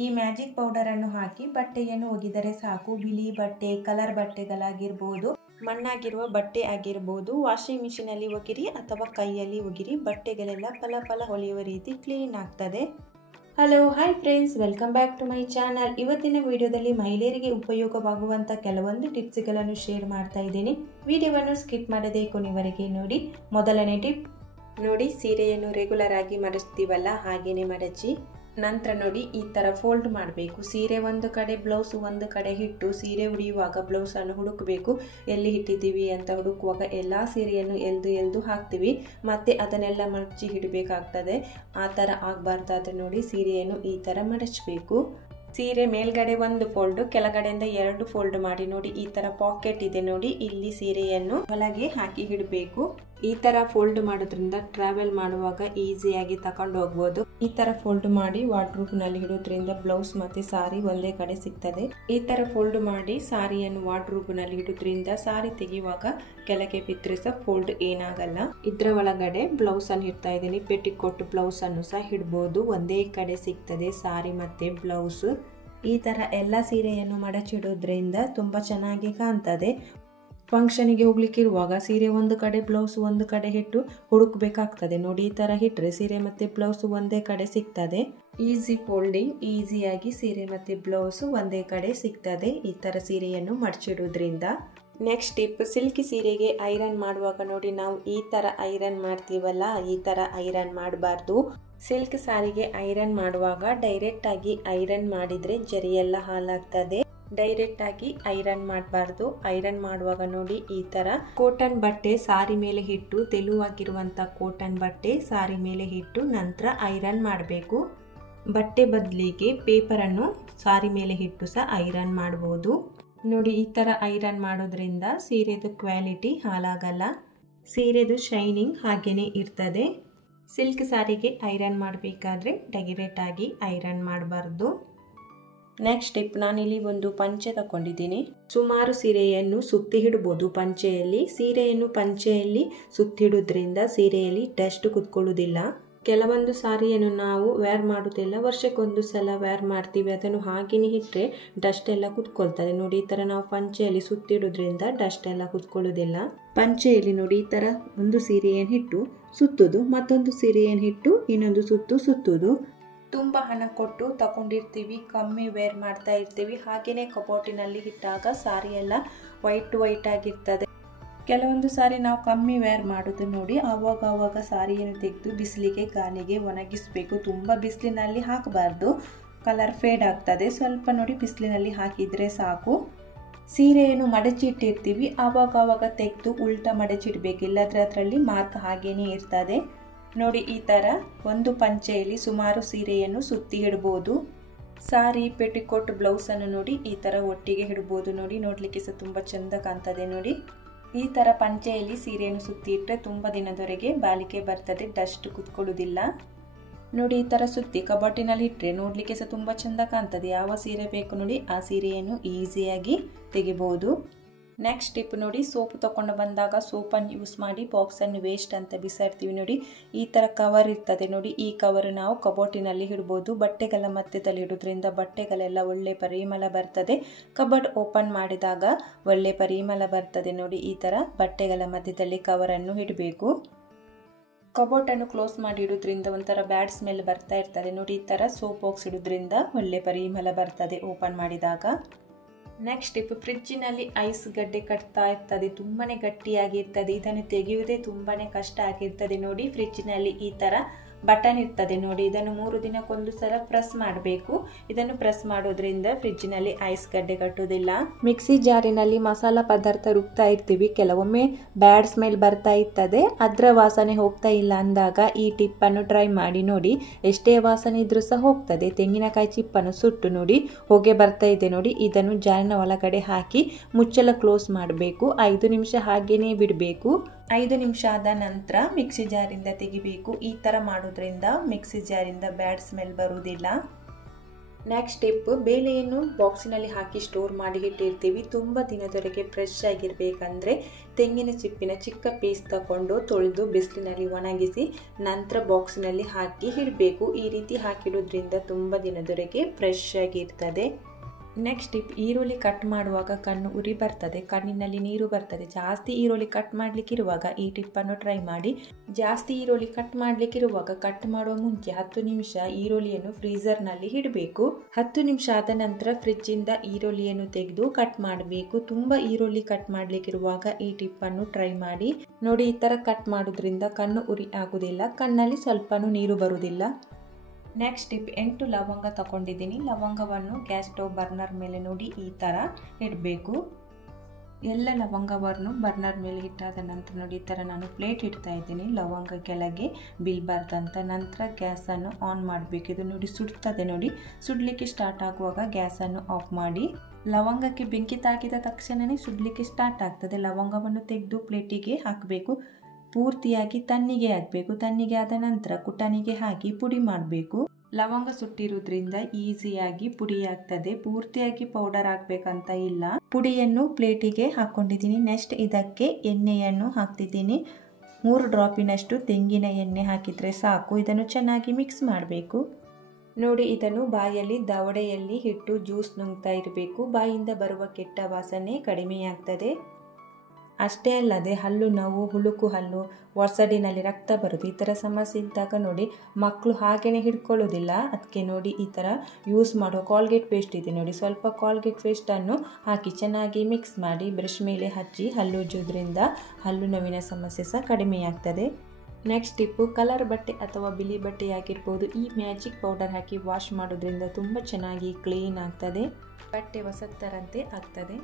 ಈ magic powder ಅನ್ನು ಹಾಕಿ ಬಟ್ಟೆಯನ್ನು ಒಗೆದರೆ ಸಾಕು. ಬಿಳಿ ಬಟ್ಟೆ, ಕಲರ್ ಬಟ್ಟೆಗಳಾಗಿರ್ಬೋದು, ಮಣ್ಣಾಗಿರುವ ಬಟ್ಟೆ ಆಗಿರ್ಬೋದು, ವಾಷಿಂಗ್ ಮಿಷಿನ್ ಅಲ್ಲಿ ಒಗಿರಿ ಅಥವಾ ಕೈಯಲ್ಲಿ ಒಗಿರಿ, ಬಟ್ಟೆಗಳೆಲ್ಲ ಫಲ ಫಲ ಹೊಳೆಯುವ ರೀತಿ ಕ್ಲೀನ್ ಆಗ್ತದೆ. Hello hi friends, welcome back to my channel. ಇವತ್ತಿನ ವಿಡಿಯೋದಲ್ಲಿ ಮಹಿಳೆಯರಿಗೆ ಉಪಯೋಗವಾಗುವಂಥ ಕೆಲವೊಂದು ಟಿಪ್ಸ್ಗಳನ್ನು ಶೇರ್ ಮಾಡ್ತಾ ಇದ್ದೀನಿ. ವಿಡಿಯೋವನ್ನು ಸ್ಕಿಪ್ ಮಾಡದೆ ಕೊನೆವರೆಗೆ ನೋಡಿ. ಮೊದಲನೇ ಟಿಪ್ ನೋಡಿ, ಸೀರೆಯನ್ನು ರೆಗ್ಯುಲರ್ ಆಗಿ ಮಡಚ್ತೀವಲ್ಲ ಹಾಗೇನೆ ಮಡಚಿ ನಂತರ ನೋಡಿ ಈ ತರ ಫೋಲ್ಡ್ ಮಾಡಬೇಕು. ಸೀರೆ ಒಂದು ಕಡೆ, ಬ್ಲೌಸ್ ಒಂದು ಕಡೆ ಇಟ್ಟು ಸೀರೆ ಉಡಿಯುವಾಗ ಬ್ಲೌಸ್ ಅನ್ನು ಹುಡುಕಬೇಕು. ಎಲ್ಲಿ ಇಟ್ಟಿದ್ದೀವಿ ಅಂತ ಹುಡುಕುವಾಗ ಎಲ್ಲಾ ಸೀರೆಯನ್ನು ಎಲ್ದು ಹಾಕ್ತೀವಿ, ಮತ್ತೆ ಅದನ್ನೆಲ್ಲ ಮಡಚಿ ಇಡಬೇಕಾಗ್ತದೆ. ಆ ತರ ಆಗಬಾರ್ದಾದ್ರೆ ನೋಡಿ ಸೀರೆಯನ್ನು ಈ ತರ ಮಡಚಬೇಕು. ಸೀರೆ ಮೇಲ್ಗಡೆ ಒಂದು ಫೋಲ್ಡ್, ಕೆಳಗಡೆಯಿಂದ 2 ಫೋಲ್ಡ್ ಮಾಡಿ ನೋಡಿ ಈ ತರ ಪಾಕೆಟ್ ಇದೆ ನೋಡಿ, ಇಲ್ಲಿ ಸೀರೆಯನ್ನು ಒಳಗೆ ಹಾಕಿ ಇಡಬೇಕು. ಈ ತರ ಫೋಲ್ಡ್ ಮಾಡೋದ್ರಿಂದ ಟ್ರಾವೆಲ್ ಮಾಡುವಾಗ ಈಸಿಯಾಗಿ ತಕೊಂಡು ಹೋಗ್ಬೋದು. ಈ ತರ ಫೋಲ್ಡ್ ಮಾಡಿ ವಾರ್ಡ್ರೋಬ್ ನಲ್ಲಿ ಇಡೋದ್ರಿಂದ ಬ್ಲೌಸ್ ಮತ್ತೆ ಸಾರಿ ಒಂದೇ ಕಡೆ ಸಿಗ್ತದೆ. ಈ ತರ ಫೋಲ್ಡ್ ಮಾಡಿ ಸಾರಿಯನ್ನು ವಾರ್ಡ್ರೋಬ್ ನಲ್ಲಿ ಇಡೋದ್ರಿಂದ ಸಾರಿ ತೆಗೆಯುವಾಗ ಕೆಳಗೆ ಬಿದ್ದರೆ ಸಹ ಫೋಲ್ಡ್ ಏನಾಗಲ್ಲ. ಇದ್ರ ಒಳಗಡೆ ಬ್ಲೌಸ್ ಅನ್ನು ಇಡ್ತಾ ಇದ್ದೀನಿ. ಪೆಟಿಕೋಟ್ ಬ್ಲೌಸ್ ಅನ್ನು ಸಹ ಇಡಬಹುದು, ಒಂದೇ ಕಡೆ ಸಿಗ್ತದೆ ಸಾರಿ ಮತ್ತೆ ಬ್ಲೌಸ್. ಈ ತರ ಎಲ್ಲ ಸೀರೆಯನ್ನು ಮಡಚಿಡೋದ್ರಿಂದ ತುಂಬಾ ಚೆನ್ನಾಗಿ ಕಾಣ್ತದೆ. ಫಂಕ್ಷನಿಗೆ ಹೋಗ್ಲಿಕ್ಕೆ ಇರುವಾಗ ಸೀರೆ ಒಂದು ಕಡೆ, ಬ್ಲೌಸ್ ಒಂದು ಕಡೆ ಇಟ್ಟು ಹುಡುಕ್ಬೇಕಾಗ್ತದೆ ನೋಡಿ. ಈ ತರ ಇಟ್ರೆ ಸೀರೆ ಮತ್ತೆ ಬ್ಲೌಸ್ ಒಂದೇ ಕಡೆ ಸಿಗ್ತದೆ. ಈಸಿ ಫೋಲ್ಡಿಂಗ್, ಈಸಿಯಾಗಿ ಸೀರೆ ಮತ್ತೆ ಬ್ಲೌಸ್ ಒಂದೇ ಕಡೆ ಸಿಗ್ತದೆ ಈ ತರ ಸೀರೆಯನ್ನು ಮಡಚಿಡೋದ್ರಿಂದ. ನೆಕ್ಸ್ಟ್ ಟಿಪ್, ಸಿಲ್ಕಿ ಸೀರೆಗೆ ಐರನ್ ಮಾಡುವಾಗ ನೋಡಿ ನಾವು ಈ ತರ ಐರನ್ ಮಾಡ್ತೀವಲ್ಲ, ಈ ತರ ಐರನ್ ಮಾಡಬಾರ್ದು. ಸಿಲ್ಕ್ ಸಾರಿಗೆ ಐರನ್ ಮಾಡುವಾಗ ಡೈರೆಕ್ಟ್ ಆಗಿ ಐರನ್ ಮಾಡಿದ್ರೆ ಜರಿಯೆಲ್ಲ ಹಾಳಾಗ್ತದೆ. ಡೈರೆಕ್ಟ್ ಆಗಿ ಐರನ್ ಮಾಡಬಾರ್ದು. ಐರನ್ ಮಾಡುವಾಗ ನೋಡಿ ಈ ತರ ಕಾಟನ್ ಬಟ್ಟೆ ಸಾರಿ ಮೇಲೆ ಇಟ್ಟು, ತೆಳುವಾಗಿರುವಂತ ಕಾಟನ್ ಬಟ್ಟೆ ಸಾರಿ ಮೇಲೆ ಇಟ್ಟು ನಂತರ ಐರನ್ ಮಾಡಬೇಕು. ಬಟ್ಟೆ ಬದಲಿಗೆ ಪೇಪರ್ ಅನ್ನು ಸಾರಿ ಮೇಲೆ ಇಟ್ಟು ಸಹ ಐರನ್ ಮಾಡಬಹುದು ನೋಡಿ. ಈ ತರ ಐರನ್ ಮಾಡೋದ್ರಿಂದ ಸೀರೆದು ಕ್ವಾಲಿಟಿ ಹಾಳಾಗಲ್ಲ, ಸೀರೆದು ಶೈನಿಂಗ್ ಹಾಗೇನೆ ಇರ್ತದೆ. ಸಿಲ್ಕ್ ಸಾರಿಗೆ ಐರನ್ ಮಾಡಬೇಕಾದ್ರೆ ಡೈರೆಕ್ಟ್ ಆಗಿ ಐರನ್ ಮಾಡಬಾರ್ದು. ನೆಕ್ಸ್ಟ್ ಟಿಪ್, ನಾನಿಲ್ಲಿ ಒಂದು ಪಂಚೆ ತಗೊಂಡಿದ್ದೀನಿ. ಸುಮಾರು ಸೀರೆಯನ್ನು ಸುತ್ತಿ ಇಡಬಹುದು ಪಂಚೆಯಲ್ಲಿ. ಸೀರೆಯನ್ನು ಪಂಚೆಯಲ್ಲಿ ಸುತ್ತಿಡುವುದರಿಂದ ಸೀರೆಯಲ್ಲಿ ಡಸ್ಟ್ ಕುತ್ಕೊಳ್ಳುವುದಿಲ್ಲ. ಕೆಲವೊಂದು ಸಾರಿಯನ್ನು ನಾವು ವೇರ್ ಮಾಡುವುದಿಲ್ಲ, ವರ್ಷಕ್ಕೊಂದು ಸಲ ವೇರ್ ಮಾಡ್ತೀವಿ, ಅದನ್ನು ಹಾಗೇನೆ ಇಟ್ಟರೆ ಡಸ್ಟ್ ಎಲ್ಲ ಕುತ್ಕೊಳ್ತದೆ ನೋಡಿ. ಈ ತರ ನಾವು ಪಂಚೆಯಲ್ಲಿ ಸುತ್ತಿಡೋದ್ರಿಂದ ಡಸ್ಟ್ ಎಲ್ಲ ಕುತ್ಕೊಳ್ಳುವುದಿಲ್ಲ. ಪಂಚೆಯಲ್ಲಿ ನೋಡಿ ಈ ತರ ಒಂದು ಸೀರೆಯನ್ನು ಇಟ್ಟು ಸುತ್ತುದು, ಮತ್ತೊಂದು ಸೀರೆಯನ್ನು ಇಟ್ಟು ಇನ್ನೊಂದು ಸುತ್ತುದು. ತುಂಬಾ ಹಣ ಕೊಟ್ಟು ತಗೊಂಡಿರ್ತೀವಿ, ಕಮ್ಮಿ ವೇರ್ ಮಾಡ್ತಾ ಇರ್ತೀವಿ, ಹಾಗೇನೆ ಕಬೋಟಿನಲ್ಲಿ ಇಟ್ಟಾಗ ಸಾರಿ ಎಲ್ಲ ವೈಟ್ ಆಗಿರ್ತದೆ. ಕೆಲವೊಂದು ಸಾರಿ ನಾವು ಕಮ್ಮಿ ವೇರ್ ಮಾಡೋದು ನೋಡಿ, ಆವಾಗ ಸಾರಿಯನ್ನು ತೆಗೆದು ಬಿಸಿಲಿಗೆ ಗಾಳಿಗೆ ಒಣಗಿಸ್ಬೇಕು. ತುಂಬಾ ಬಿಸಿಲಿನಲ್ಲಿ ಹಾಕಬಾರ್ದು, ಕಲರ್ ಫೇಡ್ ಆಗ್ತದೆ. ಸ್ವಲ್ಪ ನೋಡಿ ಬಿಸಿಲಿನಲ್ಲಿ ಹಾಕಿದ್ರೆ ಸಾಕು. ಸೀರೆಯನ್ನು ಮಡಚಿಟ್ಟಿರ್ತೀವಿ, ಆವಾಗ ತೆಗೆದು ಉಲ್ಟಾ ಮಡಚಿಡ್ಬೇಕು, ಇಲ್ಲದ್ರೆ ಅದರಲ್ಲಿ ಮಾರ್ಕ್ ಹಾಗೇನೆ ಇರ್ತದೆ ನೋಡಿ. ಈ ತರ ಒಂದು ಪಂಚೆಯಲ್ಲಿ ಸುಮಾರು ಸೀರೆಯನ್ನು ಸುತ್ತಿ ಇಡಬಹುದು. ಸಾರಿ, ಪೆಟಿಕೋಟ್, ಬ್ಲೌಸ್ ಅನ್ನು ನೋಡಿ ಈ ತರ ಒಟ್ಟಿಗೆ ಇಡಬಹುದು ನೋಡಿ. ನೋಡ್ಲಿಕ್ಕೆ ಸಹ ತುಂಬಾ ಚಂದ ಕಾಣ್ತದೆ ನೋಡಿ. ಈ ತರ ಪಂಚೆಯಲ್ಲಿ ಸೀರೆಯನ್ನು ಸುತ್ತಿ ಇಟ್ಟರೆ ತುಂಬಾ ದಿನದವರೆಗೆ ಬಾಳಿಕೆ ಬರ್ತದೆ, ಡಸ್ಟ್ ಕುತ್ಕೊಳ್ಳುವುದಿಲ್ಲ ನೋಡಿ. ಈ ತರ ಸುತ್ತಿ ಕಬೋಟಿನಲ್ಲಿ ಇಟ್ಟರೆ ನೋಡ್ಲಿಕ್ಕೆ ಸಹ ತುಂಬಾ ಚಂದ ಕಾಣ್ತದೆ. ಯಾವ ಸೀರೆ ಬೇಕು ನೋಡಿ ಆ ಸೀರೆಯನ್ನು ಈಸಿಯಾಗಿ ತೆಗಿಬಹುದು. ನೆಕ್ಸ್ಟ್ ಟಿಪ್ ನೋಡಿ, ಸೋಪ್ ತಗೊಂಡು ಬಂದಾಗ ಸೋಪನ್ನು ಯೂಸ್ ಮಾಡಿ ಬಾಕ್ಸ್ ಅನ್ನು ವೇಸ್ಟ್ ಅಂತ ಬಿಸಾಡ್ತೀವಿ ನೋಡಿ. ಈ ತರ ಕವರ್ ಇರ್ತದೆ ನೋಡಿ, ಈ ಕವರ್ ನಾವು ಕಬೋಟಿನಲ್ಲಿ ಇಡಬಹುದು. ಬಟ್ಟೆಗಳ ಮಧ್ಯದಲ್ಲಿ ಇಡೋದ್ರಿಂದ ಬಟ್ಟೆಗಳೆಲ್ಲ ಒಳ್ಳೆ ಪರಿಮಳ ಬರ್ತದೆ. ಕಬೋರ್ಡ್ ಓಪನ್ ಮಾಡಿದಾಗ ಒಳ್ಳೆ ಪರಿಮಳ ಬರ್ತದೆ ನೋಡಿ. ಈ ತರ ಬಟ್ಟೆಗಳ ಮಧ್ಯದಲ್ಲಿ ಕವರ್ ಅನ್ನು ಇಡಬೇಕು. ಕಬೋರ್ಡ್ ಅನ್ನು ಕ್ಲೋಸ್ ಮಾಡಿ ಇಡೋದ್ರಿಂದ ಒಂಥರ ಬ್ಯಾಡ್ ಸ್ಮೆಲ್ ಬರ್ತಾ ಇರ್ತದೆ ನೋಡಿ. ಈ ತರ ಸೋಪ್ ಬಾಕ್ಸ್ ಇಡೋದ್ರಿಂದ ಒಳ್ಳೆ ಪರಿಮಳ ಬರ್ತದೆ ಓಪನ್ ಮಾಡಿದಾಗ. ನೆಕ್ಸ್ಟ್ ಟಿಪ್, ಫ್ರಿಡ್ಜಿನಲ್ಲಿ ಐಸ್ ಗಡ್ಡೆ ಕಟ್ತಾ ಇರ್ತದೆ, ತುಂಬಾನೇ ಗಟ್ಟಿಯಾಗಿರ್ತದೆ. ಇದನ್ನು ತೆಗೆಯುವುದೇ ತುಂಬಾನೇ ಕಷ್ಟ ಆಗಿರ್ತದೆ ನೋಡಿ. ಫ್ರಿಡ್ಜಿನಲ್ಲಿ ಈ ತರ ಬಟನ್ ಇರ್ತದೆ ನೋಡಿ, ಇದನ್ನು 3 ದಿನಕ್ಕೊಂದು ಸಲ ಪ್ರೆಸ್ ಮಾಡಬೇಕು. ಇದನ್ನು ಪ್ರೆಸ್ ಮಾಡೋದ್ರಿಂದ ಫ್ರಿಡ್ಜಿನಲ್ಲಿ ಐಸ್ ಗಡ್ಡೆ ಕಟ್ಟುವುದಿಲ್ಲ. ಮಿಕ್ಸಿ ಜಾರಿನಲ್ಲಿ ಮಸಾಲಾ ಪದಾರ್ಥ ರುಬ್ತಾ ಇರ್ತೀವಿ, ಕೆಲವೊಮ್ಮೆ ಬ್ಯಾಡ್ ಸ್ಮೆಲ್ ಬರ್ತಾ ಇರ್ತದೆ, ಅದರ ವಾಸನೆ ಹೋಗ್ತಾ ಇಲ್ಲ ಅಂದಾಗ ಈ ಟಿಪ್ ಅನ್ನು ಟ್ರೈ ಮಾಡಿ ನೋಡಿ. ಎಷ್ಟೇ ವಾಸನೆ ಇದ್ರೂ ಸಹ ಹೋಗ್ತದೆ. ತೆಂಗಿನಕಾಯಿ ಚಿಪ್ಪನ್ನು ಸುಟ್ಟು ನೋಡಿ, ಹೊಗೆ ಬರ್ತಾ ಇದೆ ನೋಡಿ. ಇದನ್ನು ಜಾರಿನ ಒಳಗಡೆ ಹಾಕಿ ಮುಚ್ಚಳ ಕ್ಲೋಸ್ ಮಾಡಬೇಕು. 5 ನಿಮಿಷ ಹಾಗೇನೆ ಬಿಡಬೇಕು. 5 ನಿಮಿಷ ಆದ ನಂತರ ಮಿಕ್ಸಿ ಜಾರಿಂದ ತೆಗಿಬೇಕು. ಈ ತರ ಮಾಡೋದ್ರಿಂದ ಮಿಕ್ಸಿ ಜಾರಿಂದ ಬ್ಯಾಡ್ ಸ್ಮೆಲ್ ಬರುವುದಿಲ್ಲ. ನೆಕ್ಸ್ಟ್ ಟಿಪ್, ಬೇಳೆಯನ್ನು ಬಾಕ್ಸಿನಲ್ಲಿ ಹಾಕಿ ಸ್ಟೋರ್ ಮಾಡಿ ಇಟ್ಟಿರ್ತೀವಿ. ತುಂಬ ದಿನದವರೆಗೆ ಫ್ರೆಶ್ ಆಗಿರಬೇಕಂದ್ರೆ ತೆಂಗಿನ ಚಿಪ್ಪಿನ ಚಿಕ್ಕ ಪೀಸ್ ತಗೊಂಡು ತೊಳೆದು ಬಿಸಿಲಿನಲ್ಲಿ ಒಣಗಿಸಿ ನಂತರ ಬಾಕ್ಸಿನಲ್ಲಿ ಹಾಕಿ ಇಡಬೇಕು. ಈ ರೀತಿ ಹಾಕಿಡೋದ್ರಿಂದ ತುಂಬ ದಿನದವರೆಗೆ ಫ್ರೆಶ್ ಆಗಿರ್ತದೆ. ನೆಕ್ಸ್ಟ್ ಟಿಪ್, ಈರುಳ್ಳಿ ಕಟ್ ಮಾಡುವಾಗ ಕಣ್ಣು ಉರಿ ಬರ್ತದೆ, ಕಣ್ಣಿನಲ್ಲಿ ನೀರು ಬರ್ತದೆ. ಜಾಸ್ತಿ ಈರುಳ್ಳಿ ಕಟ್ ಮಾಡಲಿಕ್ಕಿರುವಾಗ ಈ ಟಿಪ್ಪನ್ನು ಟ್ರೈ ಮಾಡಿ. ಜಾಸ್ತಿ ಈರುಳ್ಳಿ ಕಟ್ ಮಾಡಲಿಕ್ಕಿರುವಾಗ ಕಟ್ ಮಾಡುವ ಮುಂಚೆ 10 ನಿಮಿಷ ಈರುಳ್ಳಿಯನ್ನು ಫ್ರೀಝರ್ನಲ್ಲಿ ಇಡಬೇಕು. 10 ನಿಮಿಷ ಆದ ನಂತರ ಫ್ರಿಜ್ಜಿಂದ ಈರುಳ್ಳಿಯನ್ನು ತೆಗೆದು ಕಟ್ ಮಾಡಬೇಕು. ತುಂಬ ಈರುಳ್ಳಿ ಕಟ್ ಮಾಡಲಿಕ್ಕಿರುವಾಗ ಈ ಟಿಪ್ಪನ್ನು ಟ್ರೈ ಮಾಡಿ ನೋಡಿ. ಈ ಥರ ಕಟ್ ಮಾಡೋದ್ರಿಂದ ಕಣ್ಣು ಉರಿ ಆಗುವುದಿಲ್ಲ, ಕಣ್ಣಲ್ಲಿ ಸ್ವಲ್ಪನೂ ನೀರು ಬರುವುದಿಲ್ಲ. ನೆಕ್ಸ್ಟ್ ಟಿಪ್, 8 ಲವಂಗ ತಗೊಂಡಿದ್ದೀನಿ. ಲವಂಗವನ್ನು ಗ್ಯಾಸ್ ಸ್ಟವ್ ಬರ್ನರ್ ಮೇಲೆ ನೋಡಿ ಈ ಥರ ಇಡಬೇಕು. ಎಲ್ಲ ಲವಂಗವನ್ನು ಬರ್ನರ್ ಮೇಲೆ ಇಟ್ಟಾದ ನಂತರ ನೋಡಿ ಈ ಥರ ನಾನು ಪ್ಲೇಟ್ ಇಡ್ತಾ ಇದ್ದೀನಿ, ಲವಂಗ ಕೆಳಗೆ ಬೀಳಬಾರ್ದಂತ. ನಂತರ ಗ್ಯಾಸನ್ನು ಆನ್ ಮಾಡಬೇಕು. ಇದು ನೋಡಿ ಸುಡ್ತದೆ ನೋಡಿ, ಸುಡಲಿಕ್ಕೆ ಸ್ಟಾರ್ಟ್ ಆಗುವಾಗ ಗ್ಯಾಸನ್ನು ಆಫ್ ಮಾಡಿ. ಲವಂಗಕ್ಕೆ ಬೆಂಕಿ ತಾಕಿದ ತಕ್ಷಣವೇ ಸುಡಲಿಕ್ಕೆ ಸ್ಟಾರ್ಟ್ ಆಗ್ತದೆ. ಲವಂಗವನ್ನು ತೆಗೆದು ಪ್ಲೇಟಿಗೆ ಹಾಕಬೇಕು. ಪೂರ್ತಿಯಾಗಿ ತಣ್ಣಿಗೆ ಆಗಬೇಕು. ತಣ್ಣಿಗೆ ಆದ ನಂತರ ಕುಟಾಣಿಗೆ ಹಾಕಿ ಪುಡಿ ಮಾಡಬೇಕು. ಲವಂಗ ಸುಟ್ಟಿರೋದ್ರಿಂದ ಈಸಿಯಾಗಿ ಪುಡಿ ಆಗ್ತದೆ. ಪೂರ್ತಿಯಾಗಿ ಪೌಡರ್ ಹಾಕಬೇಕಂತ ಇಲ್ಲ. ಪುಡಿಯನ್ನು ಪ್ಲೇಟಿಗೆ ಹಾಕೊಂಡಿದ್ದೀನಿ. ನೆಕ್ಸ್ಟ್ ಇದಕ್ಕೆ ಎಣ್ಣೆಯನ್ನು ಹಾಕ್ತಿದ್ದೀನಿ. 3 ಡ್ರಾಪಿನಷ್ಟು ತೆಂಗಿನ ಎಣ್ಣೆ ಹಾಕಿದರೆ ಸಾಕು. ಇದನ್ನು ಚೆನ್ನಾಗಿ ಮಿಕ್ಸ್ ಮಾಡಬೇಕು. ನೋಡಿ, ಇದನ್ನು ಬಾಯಲ್ಲಿ ದವಡೆಯಲ್ಲಿ ಇಟ್ಟು ಜ್ಯೂಸ್ ನುಂಗ್ತಾ ಇರಬೇಕು. ಬಾಯಿಂದ ಬರುವ ಕೆಟ್ಟ ವಾಸನೆ ಕಡಿಮೆಯಾಗ್ತದೆ. ಅಷ್ಟೇ ಅಲ್ಲದೆ ಹಲ್ಲು ನೋವು, ಹುಳುಕು ಹಲ್ಲು, ಒಸಡಿನಲ್ಲಿ ರಕ್ತ ಬರೋದು, ಈ ಥರ ಸಮಸ್ಯೆ ಇದ್ದಾಗ ನೋಡಿ ಮಕ್ಕಳು ಹಾಗೇನೆ ಹಿಡ್ಕೊಳ್ಳೋದಿಲ್ಲ. ಅದಕ್ಕೆ ನೋಡಿ ಈ ಥರ ಯೂಸ್ ಮಾಡೋ ಕಾಲ್ಗೇಟ್ ಪೇಸ್ಟ್ ಇದೆ ನೋಡಿ, ಸ್ವಲ್ಪ ಕಾಲ್ಗೇಟ್ ಪೇಸ್ಟನ್ನು ಹಾಕಿ ಚೆನ್ನಾಗಿ ಮಿಕ್ಸ್ ಮಾಡಿ ಬ್ರಷ್ ಮೇಲೆ ಹಚ್ಚಿ ಹಲ್ಲು ಉಜ್ಜೋದ್ರಿಂದ ಹಲ್ಲು ನೋವಿನ ಸಮಸ್ಯೆ ಸಹ ಕಡಿಮೆಯಾಗ್ತದೆ. ನೆಕ್ಸ್ಟ್ ಟಿಪ್ಪು, ಕಲರ್ ಬಟ್ಟೆ ಅಥವಾ ಬಿಳಿ ಬಟ್ಟೆ ಆಗಿರ್ಬೋದು, ಈ ಮ್ಯಾಜಿಕ್ ಪೌಡರ್ ಹಾಕಿ ವಾಶ್ ಮಾಡೋದ್ರಿಂದ ತುಂಬ ಚೆನ್ನಾಗಿ ಕ್ಲೀನ್ ಆಗ್ತದೆ. ಬಟ್ಟೆ ಹೊಸತರಂತೆ ಆಗ್ತದೆ.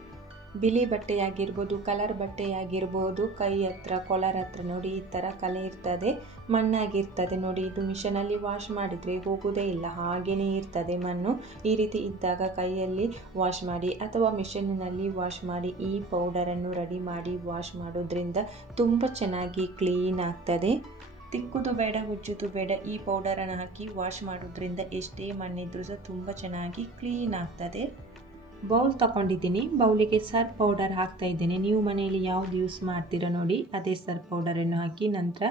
ಬಿಳಿ ಬಟ್ಟೆಯಾಗಿರ್ಬೋದು, ಕಲರ್ ಬಟ್ಟೆಯಾಗಿರ್ಬೋದು, ಕೈ ಹತ್ರ ಕೊಲರ್ ಹತ್ರ ನೋಡಿ ಈ ಥರ ಕಲೆ ಇರ್ತದೆ, ಮಣ್ಣಾಗಿರ್ತದೆ ನೋಡಿ. ಇದು ಮಿಷನಲ್ಲಿ ವಾಶ್ ಮಾಡಿದರೆ ಹೋಗೋದೇ ಇಲ್ಲ, ಹಾಗೇ ಇರ್ತದೆ ಮಣ್ಣು. ಈ ರೀತಿ ಇದ್ದಾಗ ಕೈಯಲ್ಲಿ ವಾಶ್ ಮಾಡಿ ಅಥವಾ ಮಿಷನ್ನಲ್ಲಿ ವಾಶ್ ಮಾಡಿ ಈ ಪೌಡರನ್ನು ರೆಡಿ ಮಾಡಿ ವಾಶ್ ಮಾಡೋದ್ರಿಂದ ತುಂಬ ಚೆನ್ನಾಗಿ ಕ್ಲೀನ್ ಆಗ್ತದೆ. ತಿಕ್ಕುದು ಬೇಡ, ಉಜ್ಜುದು ಬೇಡ. ಈ ಪೌಡರನ್ನು ಹಾಕಿ ವಾಶ್ ಮಾಡೋದ್ರಿಂದ ಎಷ್ಟೇ ಮಣ್ಣಿದ್ರೂ ಸಹ ತುಂಬ ಚೆನ್ನಾಗಿ ಕ್ಲೀನ್ ಆಗ್ತದೆ. ಬೌಲ್ ತಗೊಂಡಿದ್ದೀನಿ. ಬೌಲಿಗೆ ಸರ್ಫ್ ಪೌಡರ್ ಹಾಕ್ತಾ ಇದ್ದೀನಿ. ನೀವು ಮನೆಯಲ್ಲಿ ಯಾವ್ದು ಯೂಸ್ ಮಾಡ್ತೀರೋ ನೋಡಿ ಅದೇ ಸರ್ಫ್ ಪೌಡರನ್ನು ಹಾಕಿ ನಂತರ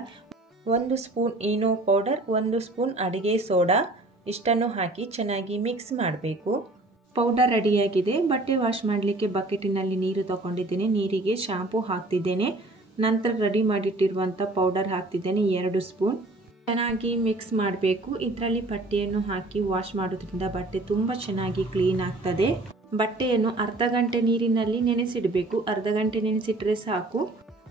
1 ಸ್ಪೂನ್ ಈನೋ ಪೌಡರ್, 1 ಸ್ಪೂನ್ ಅಡುಗೆ ಸೋಡಾ ಇಷ್ಟನ್ನು ಹಾಕಿ ಚೆನ್ನಾಗಿ ಮಿಕ್ಸ್ ಮಾಡಬೇಕು. ಪೌಡರ್ ರೆಡಿಯಾಗಿದೆ. ಬಟ್ಟೆ ವಾಶ್ ಮಾಡಲಿಕ್ಕೆ ಬಕೆಟಿನಲ್ಲಿ ನೀರು ತಗೊಂಡಿದ್ದೀನಿ. ನೀರಿಗೆ ಶಾಂಪೂ ಹಾಕ್ತಿದ್ದೇನೆ. ನಂತರ ರೆಡಿ ಮಾಡಿಟ್ಟಿರುವಂಥ ಪೌಡರ್ ಹಾಕ್ತಿದ್ದೇನೆ 2 ಸ್ಪೂನ್. ಚೆನ್ನಾಗಿ ಮಿಕ್ಸ್ ಮಾಡಬೇಕು. ಇದರಲ್ಲಿ ಬಟ್ಟೆಯನ್ನು ಹಾಕಿ ವಾಶ್ ಮಾಡೋದ್ರಿಂದ ಬಟ್ಟೆ ತುಂಬ ಚೆನ್ನಾಗಿ ಕ್ಲೀನ್ ಆಗ್ತದೆ. ಬಟ್ಟೆಯನ್ನು ಅರ್ಧ ಗಂಟೆ ನೀರಿನಲ್ಲಿ ನೆನೆಸಿಡಬೇಕು. ಅರ್ಧ ಗಂಟೆ ನೆನೆಸಿಟ್ರೆ ಸಾಕು.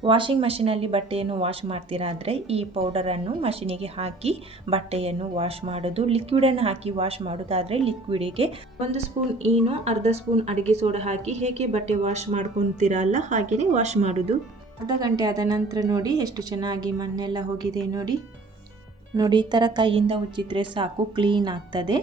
ವಾಷಿಂಗ್ ಮಷೀನಲ್ಲಿ ಬಟ್ಟೆಯನ್ನು ವಾಶ್ ಮಾಡ್ತೀರಾದರೆ ಈ ಪೌಡರನ್ನು ಮಷೀನಿಗೆ ಹಾಕಿ ಬಟ್ಟೆಯನ್ನು ವಾಶ್ ಮಾಡೋದು. ಲಿಕ್ವಿಡನ್ನು ಹಾಕಿ ವಾಶ್ ಮಾಡೋದಾದರೆ ಲಿಕ್ವಿಡಿಗೆ 1 ಸ್ಪೂನ್ ಈನೋ, ಅರ್ಧ ಸ್ಪೂನ್ ಅಡುಗೆ ಸೋಡಾ ಹಾಕಿ ಹೇಗೆ ಬಟ್ಟೆ ವಾಶ್ ಮಾಡ್ಕೊತೀರಲ್ಲ ಹಾಗೆಯೇ ವಾಶ್ ಮಾಡೋದು. ಅರ್ಧ ಗಂಟೆ ಆದ ನಂತರ ನೋಡಿ ಎಷ್ಟು ಚೆನ್ನಾಗಿ ಮಣ್ಣೆಲ್ಲ ಹೋಗಿದೆ ನೋಡಿ. ಈ ಥರ ಕೈಯಿಂದ ಉಜ್ಜಿದ್ರೆ ಸಾಕು, ಕ್ಲೀನ್ ಆಗ್ತದೆ.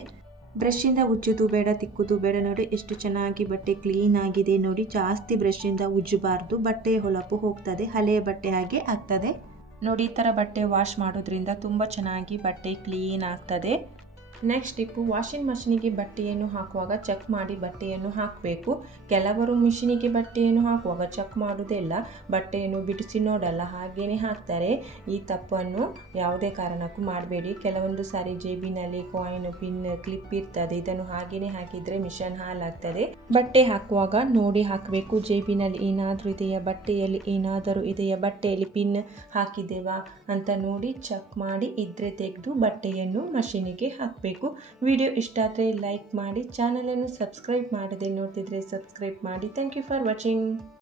ಬ್ರಷಿಂದ ಉಜ್ಜೋದು ಬೇಡ, ತಿಕ್ಕುದು ಬೇಡ. ನೋಡಿ ಎಷ್ಟು ಚೆನ್ನಾಗಿ ಬಟ್ಟೆ ಕ್ಲೀನ್ ಆಗಿದೆ ನೋಡಿ. ಜಾಸ್ತಿ ಬ್ರಷಿಂದ ಉಜ್ಜಬಾರ್ದು, ಬಟ್ಟೆ ಹೊಳಪು ಹೋಗ್ತದೆ, ಹಳೆಯ ಬಟ್ಟೆ ಹಾಗೆ ಆಗ್ತದೆ ನೋಡಿ. ಈ ಥರ ಬಟ್ಟೆ ವಾಶ್ ಮಾಡೋದ್ರಿಂದ ತುಂಬ ಚೆನ್ನಾಗಿ ಬಟ್ಟೆ ಕ್ಲೀನ್ ಆಗ್ತದೆ. ನೆಕ್ಸ್ಟ್ ಟಿಪ್ಪು, ವಾಷಿಂಗ್ ಮಷೀನಿಗೆ ಬಟ್ಟೆಯನ್ನು ಹಾಕುವಾಗ ಚೆಕ್ ಮಾಡಿ ಬಟ್ಟೆಯನ್ನು ಹಾಕಬೇಕು. ಕೆಲವರು ಮಿಷಿನಿಗೆ ಬಟ್ಟೆಯನ್ನು ಹಾಕುವಾಗ ಚೆಕ್ ಮಾಡೋದಿಲ್ಲ, ಬಟ್ಟೆಯನ್ನು ಬಿಡಿಸಿ ನೋಡಲ್ಲ, ಹಾಗೇನೆ ಹಾಕ್ತಾರೆ. ಈ ತಪ್ಪನ್ನು ಯಾವುದೇ ಕಾರಣಕ್ಕೂ ಮಾಡಬೇಡಿ. ಕೆಲವೊಂದು ಸಾರಿ ಜೇಬಿನಲ್ಲಿ ಕಾಯಿನ್, ಪಿನ್, ಕ್ಲಿಪ್ ಇರ್ತದೆ, ಇದನ್ನು ಹಾಗೇನೆ ಹಾಕಿದರೆ ಮಿಷನ್ ಹಾಳಾಗ್ತದೆ. ಬಟ್ಟೆ ಹಾಕುವಾಗ ನೋಡಿ ಹಾಕಬೇಕು. ಜೇಬಿನಲ್ಲಿ ಏನಾದರೂ ಇದೆಯಾ, ಬಟ್ಟೆಯಲ್ಲಿ ಏನಾದರೂ ಇದೆಯಾ, ಬಟ್ಟೆಯಲ್ಲಿ ಪಿನ್ ಹಾಕಿದ್ದೇವಾ ಅಂತ ನೋಡಿ ಚೆಕ್ ಮಾಡಿ ಇದ್ರೆ ತೆಗೆದು ಬಟ್ಟೆಯನ್ನು ಮಷೀನಿಗೆ ಹಾಕಬೇಕು. ವಿಡಿಯೋ ಇಷ್ಟ ಆದರೆ ಲೈಕ್ ಮಾಡಿ, ಚಾನಲನ್ನು ಸಬ್ಸ್ಕ್ರೈಬ್ ಮಾಡದೆ ನೋಡ್ತಿದ್ರೆ ಸಬ್ಸ್ಕ್ರೈಬ್ ಮಾಡಿ. Thank you for watching.